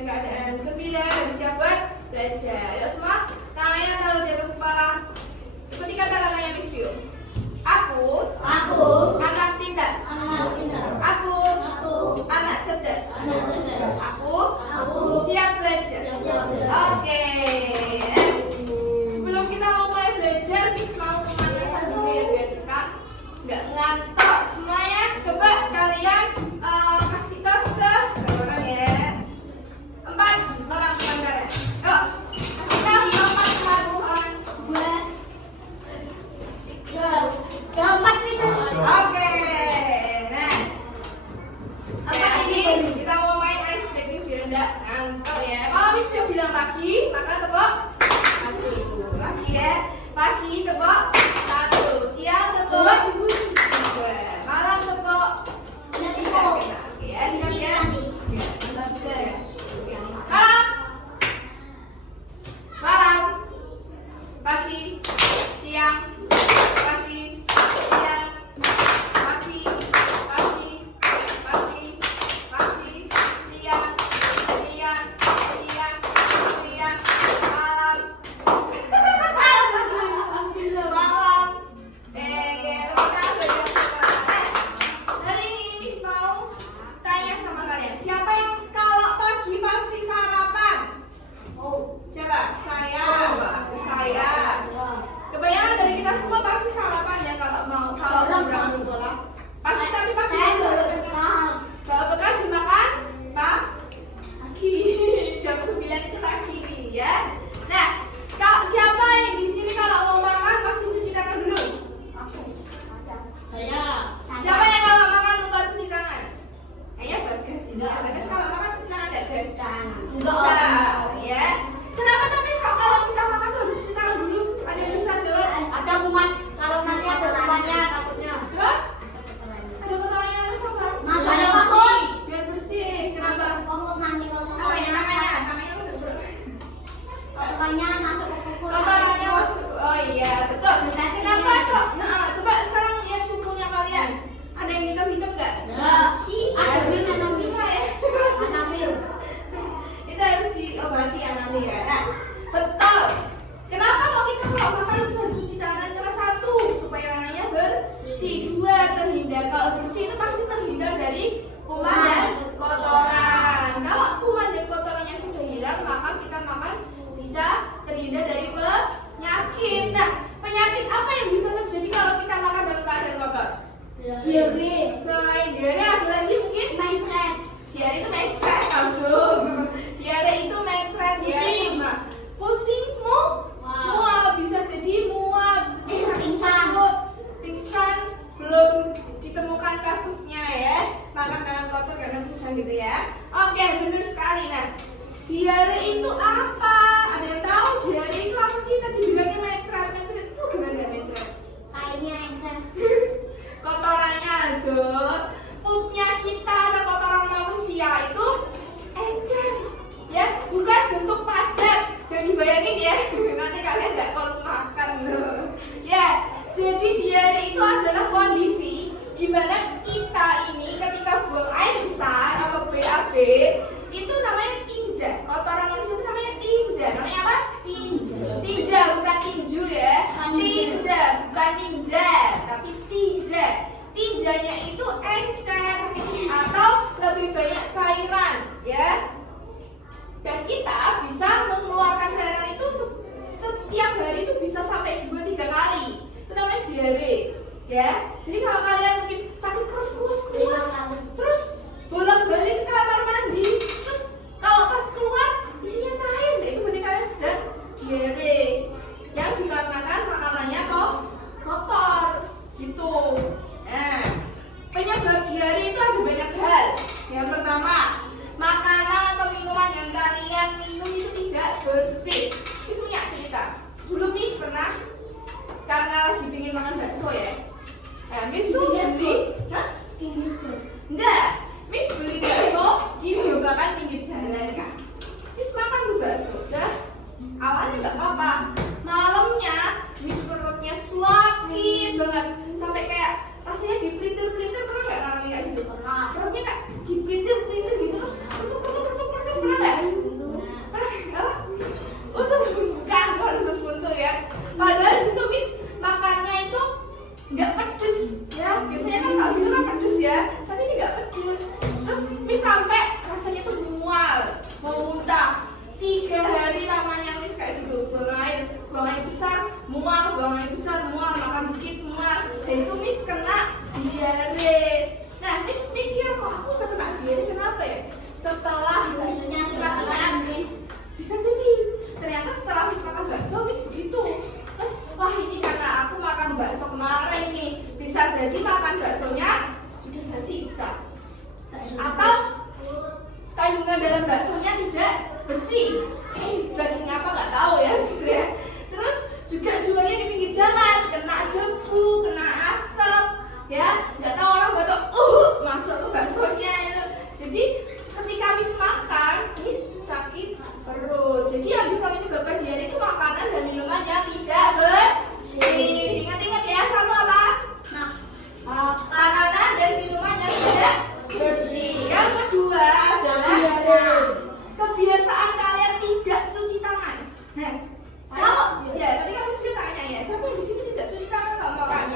dengan keadaan gembira dan siap buat belajar. Ayo semua, tangannya taruh di atas kepala. Ikuti kata-katanya Miss View. Aku anak pintar. Aku anak cerdas. Aku siap belajar. Oke. Sebelum kita mau mulai belajar, Miss mau pemanasan dulu ya biar kita nggak ngantuk semuanya. Coba kalian kasih tos ke berapa orang ya? 4 orang sebentar. Yuk, kasih tos 4 orang. 4 bisa. Oke. Nah, sekarang ini kita mau main ice skating biar nggak ngantuk ya. Kalau Miss Vio bilang pagi, maka tepuk pagi. Pagi ya. Pagi tepuk 1, siang tepuk 2, malam tepuk 3. Oke ya, siap ya. Malam, pagi, siang, pagi, siang, pagi, pagi, pagi, pagi, siang, siang, siang, siang, malam. Malam. Hari ini Miss mau tanya sama kalian, siapa yang kalau pagi pasti sarapan? Siapa? Saya. Kebanyakan dari kita semua pasti sarapan ya kalau berangkat sekolah. Pasti tapi pasti kalau bekal dimakan pagi. Jam 9 itu pagi ya. Nah, kalau siapa yang di sini kalau mau makan pasti cuci tangan dulu? Siapa yang kalau makan lupa cuci tangan? Kayaknya Bagas sih. Bagas kalau makan cuci tangan enggak, guys? Bisa, ya. Kenapa tapi kalau kita makan harus cuci tangan dulu? Ada yang bisa jawab? Ada kuman, kalau nanti ada kumannya takutnya. Terus? Ada kotorannya terus apa? Masuknya masuk. Biar bersih. Kenapa? Pokok nanti kalau Tangannya masuk. kotorannya masuk ke kuku. Kotorannya masuk. Oh iya, betul. Kenapa kok? Nah, coba sekarang lihat kukunya kalian. Ada yang hitam-hitam nggak? Ada Bisa bisa nanti. susah ya. Itu harus diobati ya nanti ya. Nah, betul. Kenapa kok kita kalau makan itu harus cuci tangan? Karena 1, supaya tangannya bersih. 2, terhindar. Kalau bersih itu pasti terhindar dari kuman dan kotoran. Kalau kuman dan kotorannya sudah hilang, maka kita makan bisa terhindar dari penyakit. Nah, penyakit apa yang bisa terjadi kalau kita makan dalam keadaan kotor? Diare. Selain diare ada lagi mungkin? Mindset. Diare itu mencret, aduh. Diare itu mencret ya, sama pusing, mual, bisa jadi mual, bisa pingsan, belum ditemukan kasusnya ya. Makan tangan kotor karena pingsan gitu ya. Oke, benar sekali. Nah, diare itu apa? Ada yang tahu diare itu apa sih? Tadi bilangnya mencret itu gimana mencret? Kayaknya encer. Kotorannya aduh, pupnya kita atau kotoran manusia itu encer ya, bukan bentuk padat. Jangan dibayangin ya, nanti kalian nggak perlu makan loh ya. Jadi diare itu adalah kondisi di mana kita ini ketika buang air besar atau BAB itu namanya tinja. Kotoran manusia itu namanya tinja. Namanya apa? Tinja, bukan tinju ya. Tinja, bukan ninja, tapi tinja. Tinjanya itu encer atau lebih banyak cairan ya. Dan kita bisa mengeluarkan cairan itu setiap hari itu bisa sampai 2-3 kali. Itu namanya diare ya. Jadi kalau kalian mungkin sakit perut kus, terus bolak-balik ke kamar mandi, terus kalau pas keluar isinya cair, itu berarti kalian sedang diare yang dikarenakan makanannya kok kotor gitu. Nah, penyebab diare itu ada banyak hal. Yang pertama setelah baksonya makan, mungkin. bisa jadi ternyata setelah Miss makan bakso Miss begitu. Terus wah ini karena aku makan bakso kemarin nih, bisa jadi makan baksonya sudah basi bisa. Atau kandungan dalam baksonya tidak bersih, daging apa nggak tahu ya Miss ya. Terus juga jualnya di pinggir jalan, kena debu, kena asap, ya nggak tahu orang batuk masuk ke baksonya itu. Jadi ketika Miss makan, Miss sakit perut. Jadi yang bisa menyebabkan diare itu makanan dan minuman yang tidak bersih. Ingat-ingat ya, satu apa? Makanan dan minuman yang tidak bersih. Yang kedua adalah kebiasaan kalian tidak cuci tangan. Nah, kalau ya tadi kamu sudah tanya ya, siapa yang di sini tidak cuci tangan kalau makan?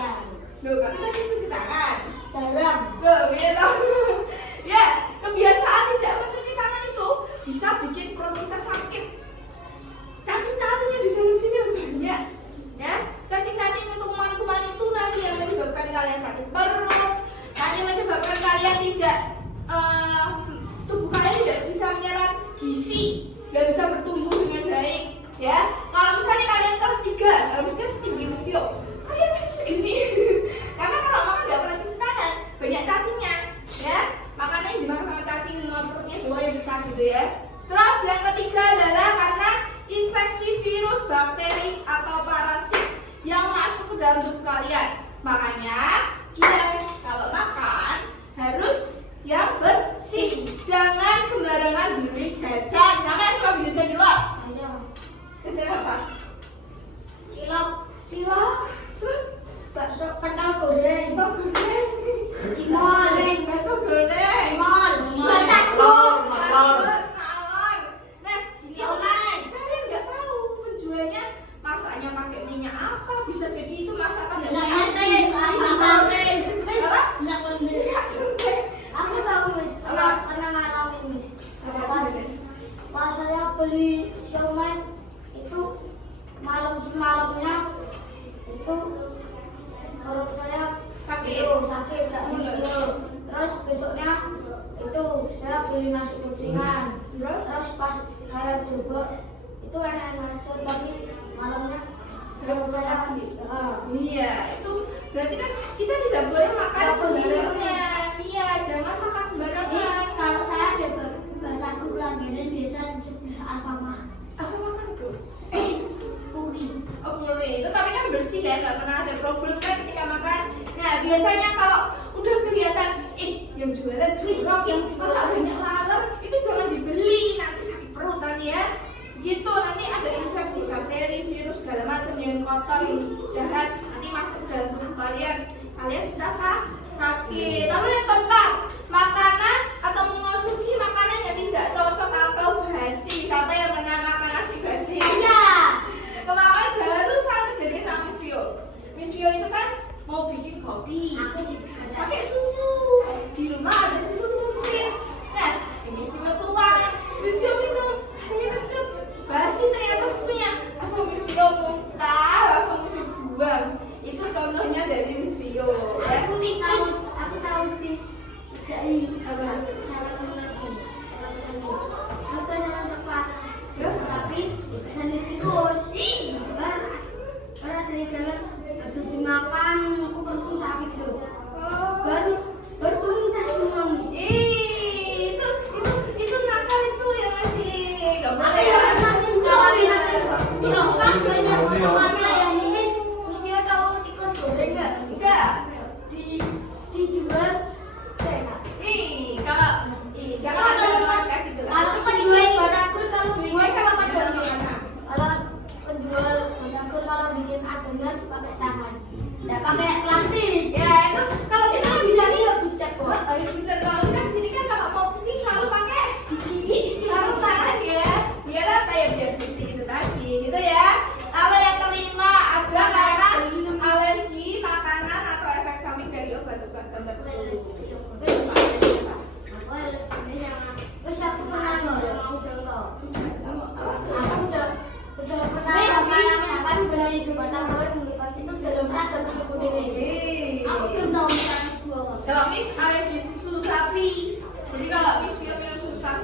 Loh, kamu tadi cuci tangan. Jarang. Loh, gitu. Ya, kebiasaan tidak mencuci tangan itu bisa bikin perut kita sakit. Cacing-cacing yang di dalam sini banyak, ya. Cacing-cacing itu kuman-kuman itu nanti yang menyebabkan kalian sakit perut, nanti menyebabkan kalian tidak tubuh kalian tidak bisa menyerap gizi, nggak bisa bertumbuh dengan baik, ya. Kalau misalnya kalian kelas 3, harusnya setinggi Miss Vio, kalian masih segini. Karena kalau makan nggak pernah cuci tangan, banyak cacingnya, ya. Makanan yang dimakan sama cacing, perutnya doang yang besar gitu ya. Terus yang ketiga adalah karena infeksi virus, bakteri atau parasit yang masuk ke dalam tubuh kalian. Makanya kalian kalau makan harus yang bersih. Jangan sembarangan beli jajan. Jangan suka beli jajan di luar. Jajan apa? Cilok. Terus Bakso pentol goreng. bakso goreng. Cimol. Bakso goreng. Cimol. Malor. Nah, Siomay. kalian nggak tahu penjualnya masaknya pakai minyak apa? Bisa jadi itu masakan dari Minyak api. goreng. Apa? Minyak goreng. Minyak goreng. Aku tahu Miss, pernah ngalamin Miss. Pas saya beli siomay itu malamnya itu perut saya Sakit. sakit gak muncul. Terus besoknya itu saya beli nasi kucingan. Terus pas saya coba itu enak-enak aja, tapi malamnya perut saya Iya, itu berarti kan kita tidak boleh makan sembarangan. Iya, jangan makan sembarangan. kalau saya ada bataku langganan biasa di sebelah Alfamart. Apa makan itu? Puri. Oh, puree. Itu tapi kan bersih ya, nggak pernah ada problem kan ketika makan. Nah, biasanya kalau udah kelihatan, yang jualan curug, yang masa banyak laler, itu jangan dibeli, nanti sakit perut nanti ya. Gitu, nanti ada infeksi bakteri, virus, segala macam yang kotor, yang jahat, nanti masuk ke dalam tubuh kalian. Kalian bisa sakit. Lalu yang keempat, makanan atau mengonsumsi makanan yang tidak cocok atau basi. Siapa yang pernah makan nasi basi? Saya. Kemarin baru saja kejadian sama Miss Vio. Miss Vio itu kan mau bikin kopi pakai susu. Di rumah ada susu mungkin. Nah, Miss Vio tuang, Miss Vio minum, rasanya kecut, basi ternyata susunya. Langsung Miss Vio muntah, langsung Miss Vio buang. Itu contohnya dari Miss Vio. Ya. Aku tahu di jahit Apa? cara mengaji. Aku jangan tepat. Terus? Tapi sendiri tikus. Ih, Karena dari jalan aja dimakan, aku perutku sakit gitu. oh. Baru turun dah semua. Ih, itu nakal itu yang masih nggak Apa boleh ya? ya. Kalau kan banyak potongannya yang nulis, terus dia tahu tikus goreng nggak? Enggak. Dijual. Jangan ada kayak gitu lah. Kalau penjual batakur kalau Semuanya jual kan pakai dalam jari. makanan. Kalau penjual batakur kalau bikin adonan pakai tangan, nggak pakai plastik. Ya itu kalau kita bisa nih habis cek buat. Bener kalau kita di sini kan kalau mau cooking selalu pakai gigi, sarung tangan ya. Biar apa ya biar bersih itu tadi, gitu ya. Lalu yang kelima ada karena alergi makanan atau efek samping dari obat-obatan tertentu. Terus aku pernah mau dong. Aku udah pernah pas beli di batakur itu dalam ada buku ini. Aku belum tahu misalnya. Kalau Miss alergi susu sapi, jadi kalau Miss minum susu sapi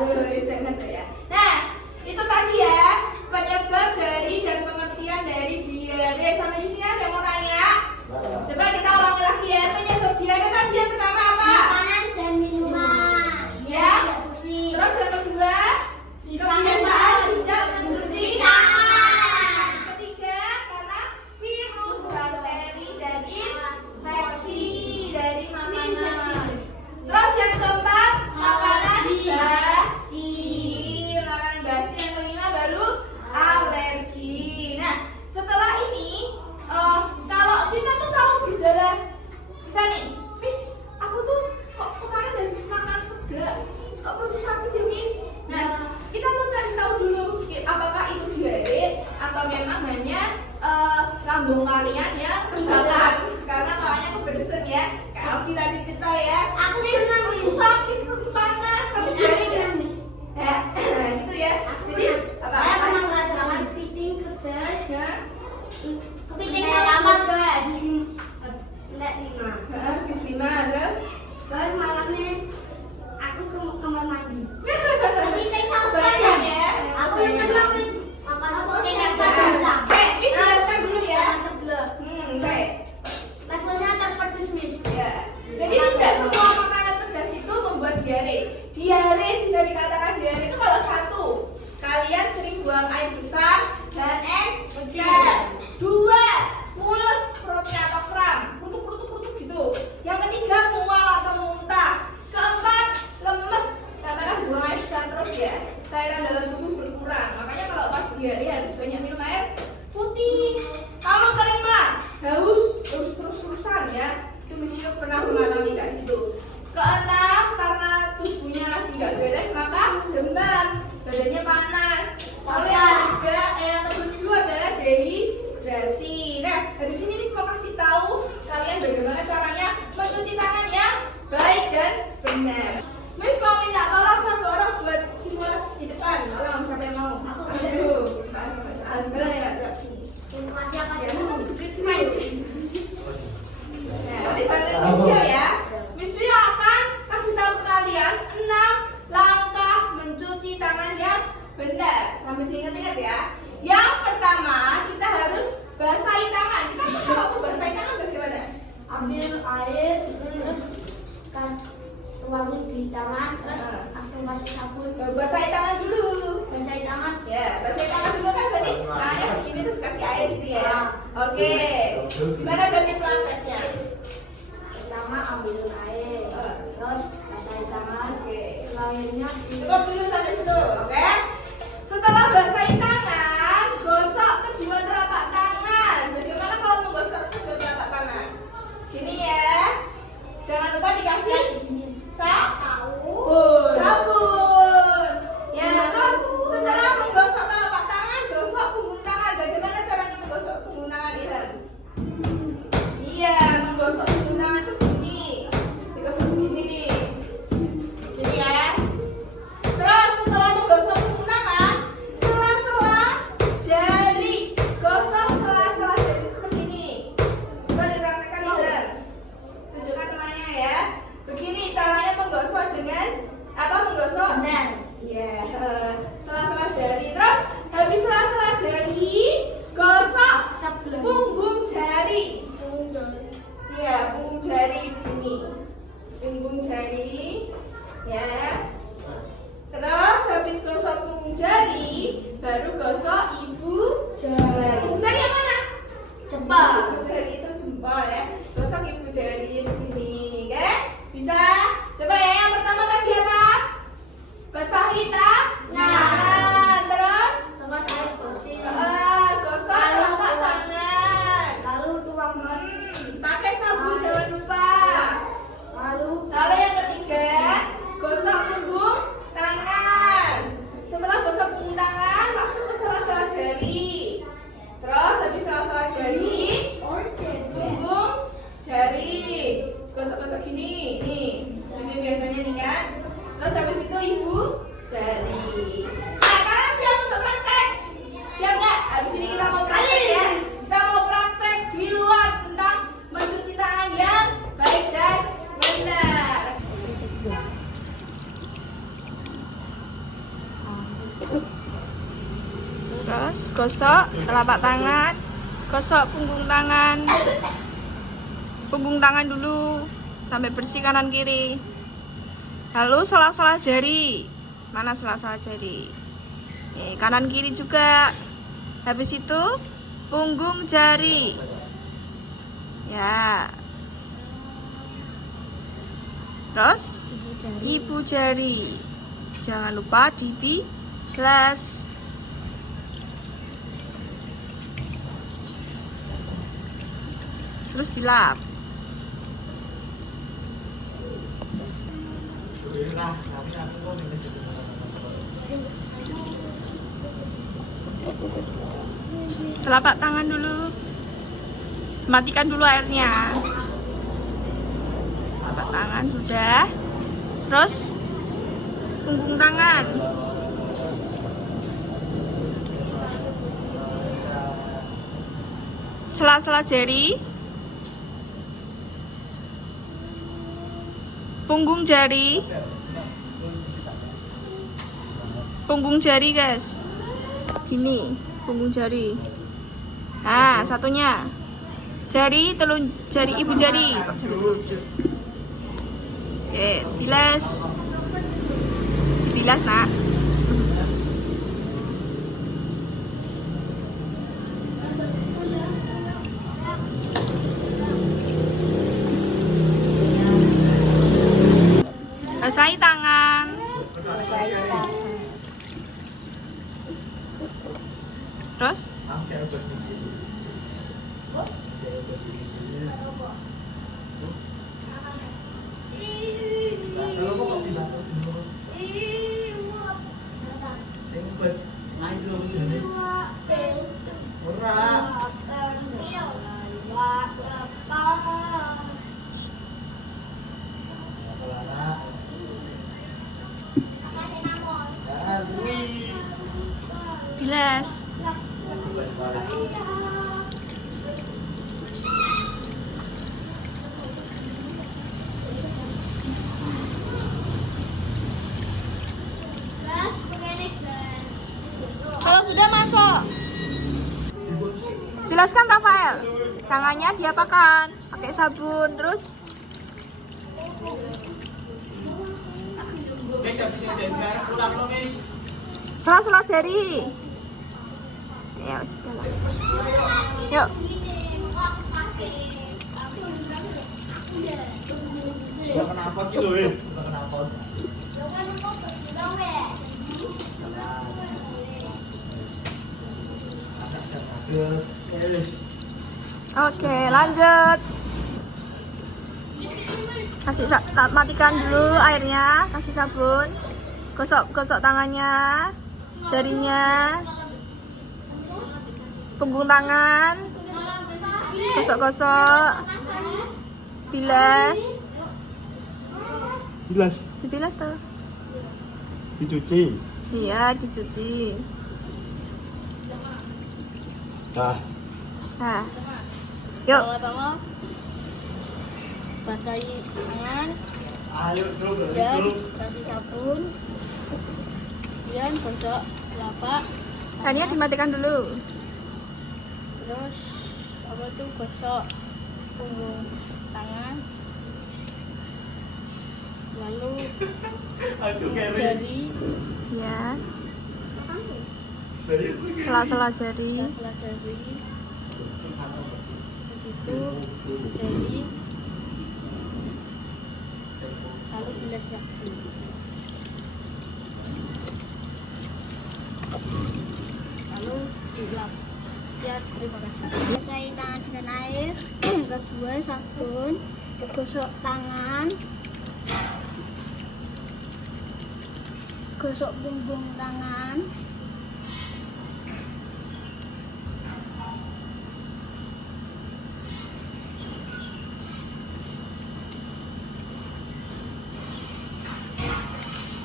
Ya. Nah, itu tadi ya penyebab dari dan pengertian dari diare. Sampai di sini ada yang mau tanya? Coba kita ulangi lagi ya. Penyebab diare tadi yang pertama apa? Makanan dan minuman. Ya. Terus yang kedua, kebiasaan tidak mencuci tangan. Ketiga, karena virus, bakteri, dan infeksi dari makanan. Terus yang keempat, makanan basi. Makanan basi. Yang kelima baru alergi. Nah, setelah ini, kalau kita tuh tahu gejala, misalnya nih, Miss, aku tuh kok kemarin habis makan seblak, kok perut sakit ya, Miss? Nah, kita mau cari tahu dulu apakah itu diare atau memang hanya lambung kalian yang terbakar karena makanya kepedesan ya. Kayak Abi tadi cerita ya. Aku Miss, pernah, aku Miss. sakit, aku panas, kamu diare nggak? Ya, gitu ya. Jadi apa? Saya pernah merasakan kepiting kebetulan. Ya. Kepiting lama guys. Enggak 5. Bis 5 terus. Baru malamnya aku ke kamar mandi. Kepiting saus padang ya. Aku yang pernah makan kepiting yang padang. Miss jelaskan dulu ya. Sebelah. Baik. Levelnya terpedes, Miss. Ya. Jadi tidak semua makanan pedas itu membuat diare. Diare bisa dikatakan diare itu kalau satu, kalian sering buang air besar dan encer. Dua, mulus perutnya atau kram, kutuk gitu. Yang ketiga, mual atau muntah. Keempat, lemes karena kan buang air besar terus ya. Cairan dalam tubuh berkurang. Makanya kalau pas diare harus banyak minum air putih. Kalau kelima, haus terus-terusan ya. Itu mesti pernah mengalami kayak gitu. Keenam, karena tubuhnya lagi nggak beres maka demam, badannya panas. Lalu yang ketujuh adalah dehidrasi. Nah, habis ini Miss mau kasih tahu kalian bagaimana caranya mencuci tangan yang baik dan benar. Miss mau minta tolong satu orang buat simulasi di depan. Tolong, siapa yang mau? Aduh, Anda ya. Nah, nanti bantuin Miss Vio ya. Miss Vio akan kasih tahu ke kalian 6 langkah mencuci tangan yang benar. Sambil diingat-ingat ya. Yang pertama, kita harus basahi tangan. Kita tuh kalau mau basahi tangan bagaimana? Ambil air, terus kan tuangin di tangan, terus langsung kasih sabun. Basahi tangan dulu. Basahin tangan. Ya, basahi tangan dulu kan berarti tangannya begini terus kasih air gitu ya. Oke. Gimana berarti prakteknya? Pertama ambil air, terus basahin tangan. Lainnya Cukup dulu sampai situ, oke? Setelah basahi tangan, gosok kedua telapak tangan. Bagaimana kalau menggosok kedua telapak tangan? Gini ya. Jangan lupa dikasih sabun. Ya, terus setelah menggosok telapak tangan, gosok punggung tangan. Bagaimana caranya menggosok punggung tangan, Ilham? Iya, menggosok punggung tangan itu begini. Digosok begini nih. Gini ya. Terus setelah menggosok punggung tangan, sela-sela jari. Gosok sela-sela jari seperti ini. Coba dipraktekkan, Ilham. Tunjukkan temannya ya. Begini caranya menggosok dengan menggosok? benar. Ya, sela-sela jari. Terus habis sela-sela jari, gosok Sebelah. punggung jari. Ya, punggung jari begini. Punggung jari. Ya. Terus habis gosok punggung jari, baru gosok ibu jari. Ibu jari yang mana? Cepat. Ibu jari itu jempol ya. Gosok ibu jari begini, oke? Bisa? Coba ya, yang pertama tadi apa? Basahi tangan. Terus Teman air bersih. gosok telapak tangan. Lalu tuang Pakai sabun jangan lupa. lalu Lalu yang ketiga Gosok telapak tangan, gosok punggung tangan. Punggung tangan dulu sampai bersih kanan kiri. Lalu sela-sela jari. Mana sela-sela jari? Oke, kanan kiri juga. Habis itu punggung jari. Ya. Terus ibu jari. Jangan lupa dibilas. Terus dilap. Telapak tangan dulu. Matikan dulu airnya. Telapak tangan sudah. Terus punggung tangan. Sela-sela jari. Punggung jari. Punggung jari, guys. Gini, punggung jari. Nah, satunya. Jari, jari ibu jari. Oke, bilas. Bilas, Nak. Basahi tangan. Terus? Bilas. Kalau sudah masuk. Jelaskan Rafael. Tangannya diapakan? Pakai sabun, terus sela-sela jari. Ya, sudah lah. Yuk. Kenapa gitu, kenapa? Oke, lanjut. Kasih matikan dulu airnya, kasih sabun. Gosok tangannya, jarinya, punggung tangan. Gosok-gosok. Bilas. Bilas. Dibilas tuh. Dicuci. Iya, dicuci. Nah. Yuk. Pertama basahi tangan, Ayo, dan kasih sabun, kemudian gosok telapak, Tadinya dimatikan dulu. terus apa tuh gosok punggung tangan, lalu jari, Ya. Sela-sela jari. setelah jari, begitu jari, lalu bilas lagi. Lalu dilap. Ya, terima kasih. Basahi tangan dengan air. Kedua sabun. Gosok tangan. Gosok punggung tangan.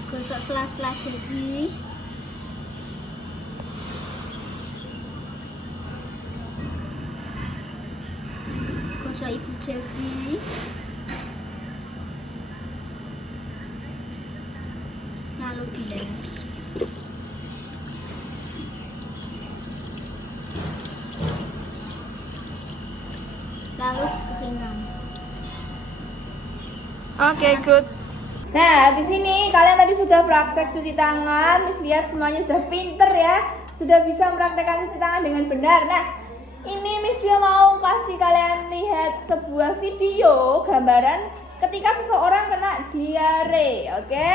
Gosok sela-sela jari. Gosok ibu jari. Lalu bilas. Oke, good. Nah, habis ini kalian tadi sudah praktek cuci tangan. Miss lihat semuanya sudah pinter ya. Sudah bisa mempraktekkan cuci tangan dengan benar. Nah, ini Miss Via mau kasih kalian lihat sebuah video gambaran ketika seseorang kena diare, oke?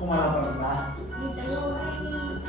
Aku malah pernah. Di telur ini.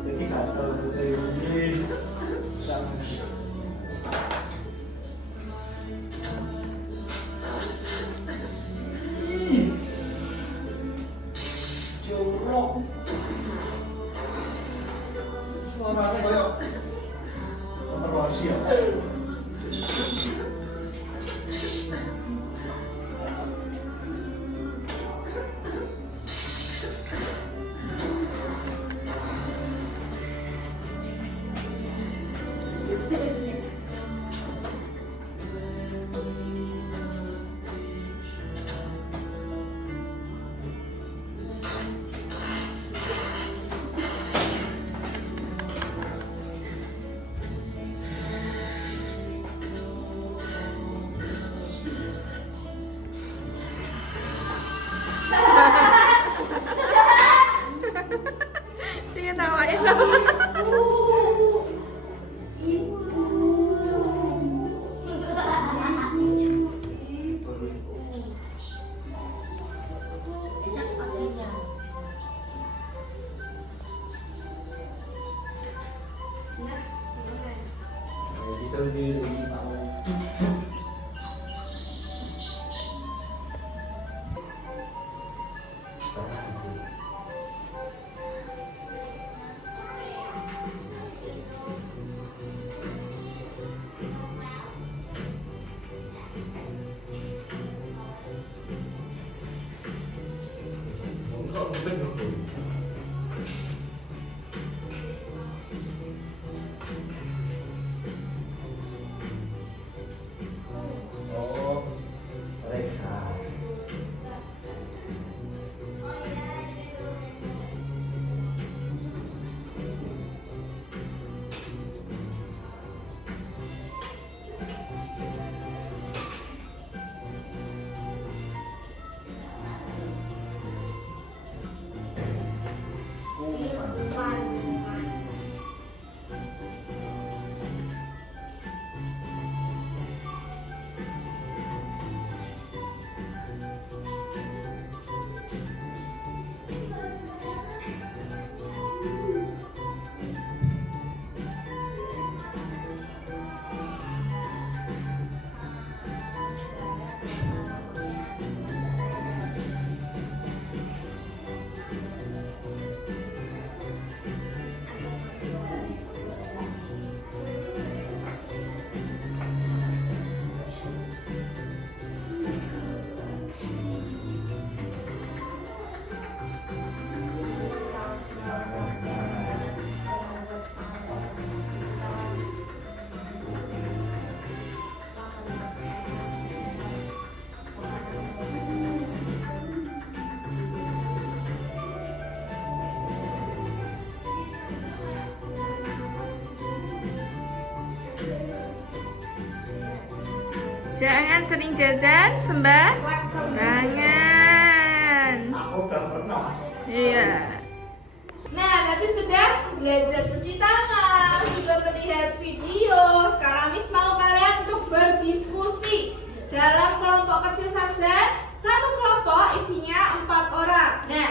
Jadi gatel ini. Jorok. Suaranya kayak operasi ya. Jangan sering jajan sembarangan. Aku udah pernah. Iya. Nah, tadi sudah belajar cuci tangan, juga melihat video. Sekarang Miss mau kalian untuk berdiskusi dalam kelompok kecil saja. Satu kelompok isinya 4 orang. Nah,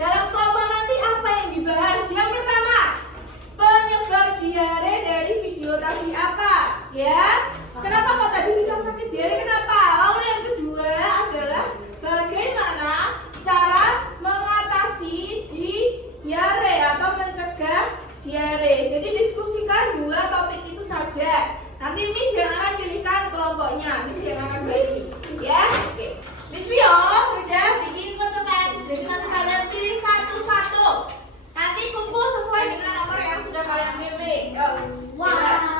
dalam kelompok nanti apa yang dibahas? Yang pertama, penyebab diare dari video tadi apa? Ya, kenapa kok tadi bisa sakit diare? Kenapa? Lalu yang kedua adalah bagaimana cara mengatasi diare atau mencegah diare. Jadi diskusikan 2 topik itu saja. Nanti Miss yang akan pilihkan kelompoknya, Miss yang akan bagi. Ya, oke. Miss Vio sudah bikin konsepan. Jadi nanti kalian pilih satu-satu. Nanti kumpul sesuai dengan nomor yang sudah kalian pilih. Yuk. Wah.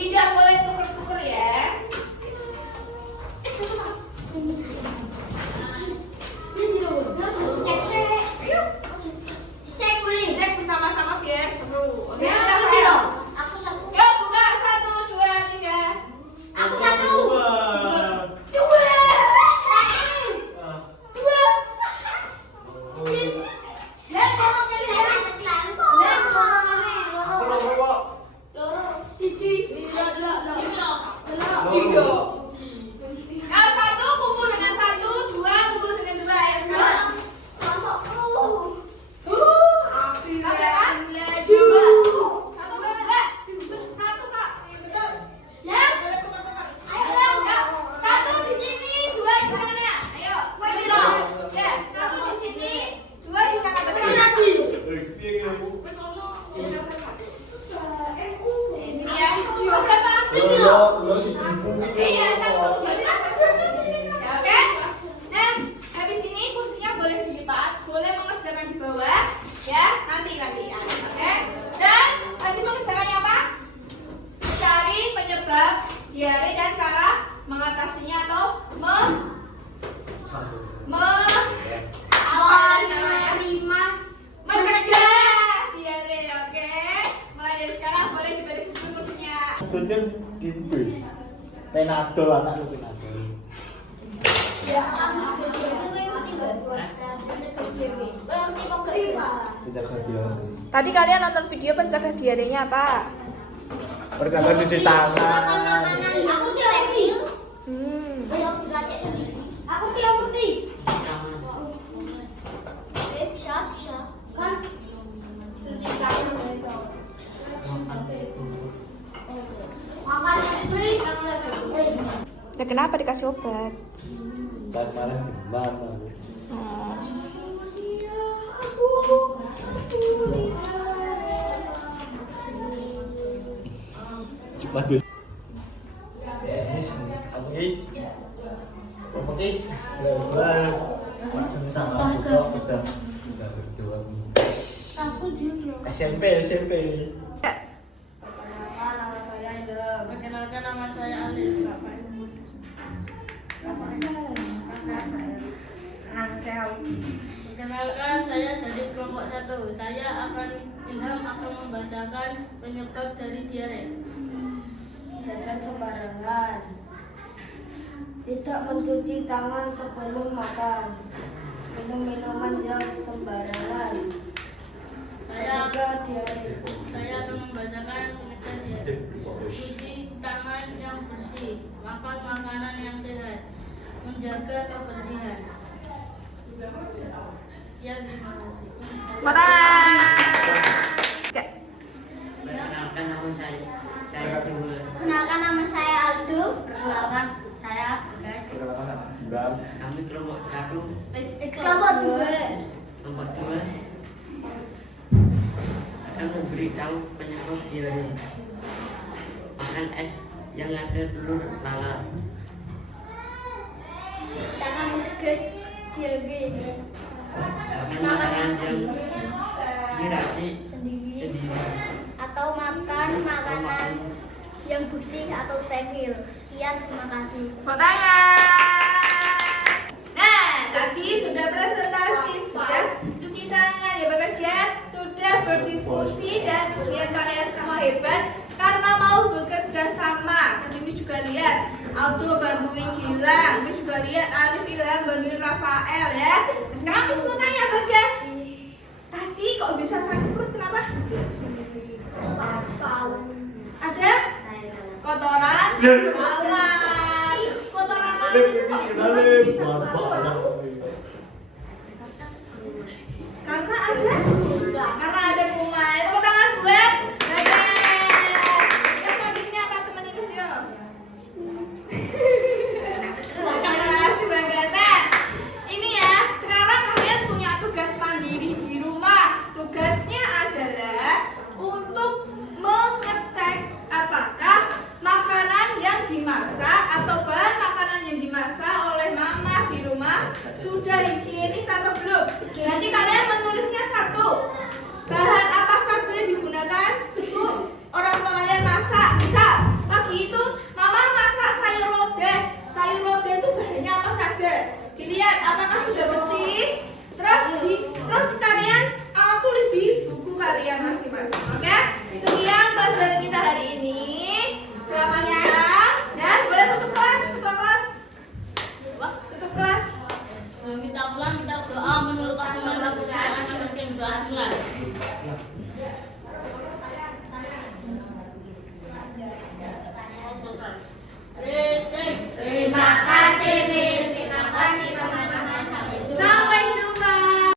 Tidak boleh tuker-tuker ya. Ayo, cek bersama-sama biar seru. Oke. Aku satu. Yuk buka 1, 2, 3. Aku satu. Wah. Dua. Ah. Dua. Oh, iya. Dan kalau kalian Aku nomor kok. Cici. Cigo. Yang 1 kumpul dengan 1, 2 kumpul dengan 2 ya sekarang. Satu Kak, yang betul. Boleh tukar-tukar. Satu di sini, 2 di sana. Ayo. Ya, 1 di sini, 2 di sana. Betul. Piye iki? Di sini ya. Berapa? Yo, si ibu. Iya, 1. Berarti dapat 1. Ya, oke. Dan habis ini kursinya boleh dilipat, boleh mengerjakan di bawah. Ya, nanti ya. Oke. Dan nanti mengerjakannya apa? Cari penyebab diare dan cara mengatasinya atau mencegah diare. Oke. Mulai dari sekarang boleh dibaris dulu kursinya. Maksudnya gitu. Penadol anak lu penadol. Tidak kerja. Tadi kalian nonton video pencegah diarenya apa? Perkara cuci tangan. Ya kenapa dikasih obat? Dan kemarin gimana? Bagus. Oke. Langsung sama kok kita berdua. SMP. Perkenalkan nama saya Ali. Perkenalkan saya dari kelompok 1. Saya akan membacakan penyebab dari diare. Jajan sembarangan. Tidak mencuci tangan sebelum makan. Minum minuman yang sembarangan. Saya diare. akan membacakan penyebab diare. Cuci tangan yang bersih, makan makanan yang sehat, menjaga kebersihan. Sekian, terima kasih. Perkenalkan nama saya Aldo. Perkenalkan saya Bagas. Kami kelompok 1. Kelompok 2. Kelompok 2 akan memberitahu penyebab diare. Makan es yang ada telur lalat. Cara mencegah diare. Makan makanan yang diracik sendiri. Atau makan makanan yang bersih atau steril. Sekian, terima kasih. Nah, tadi sudah presentasi, sudah cuci tangan ya Bagas ya, sudah berdiskusi dan lihat kalian semua hebat karena mau bekerja sama. Tadi Umi juga lihat Aldo bantuin Gilang, Umi juga lihat Alif Ilham bantuin Rafael ya. Nah, sekarang Umi mau tanya Bagas, tadi kok bisa sakit perut kenapa? Ada kotoran lalat. Kotoran lalat itu kok bisa kenapa?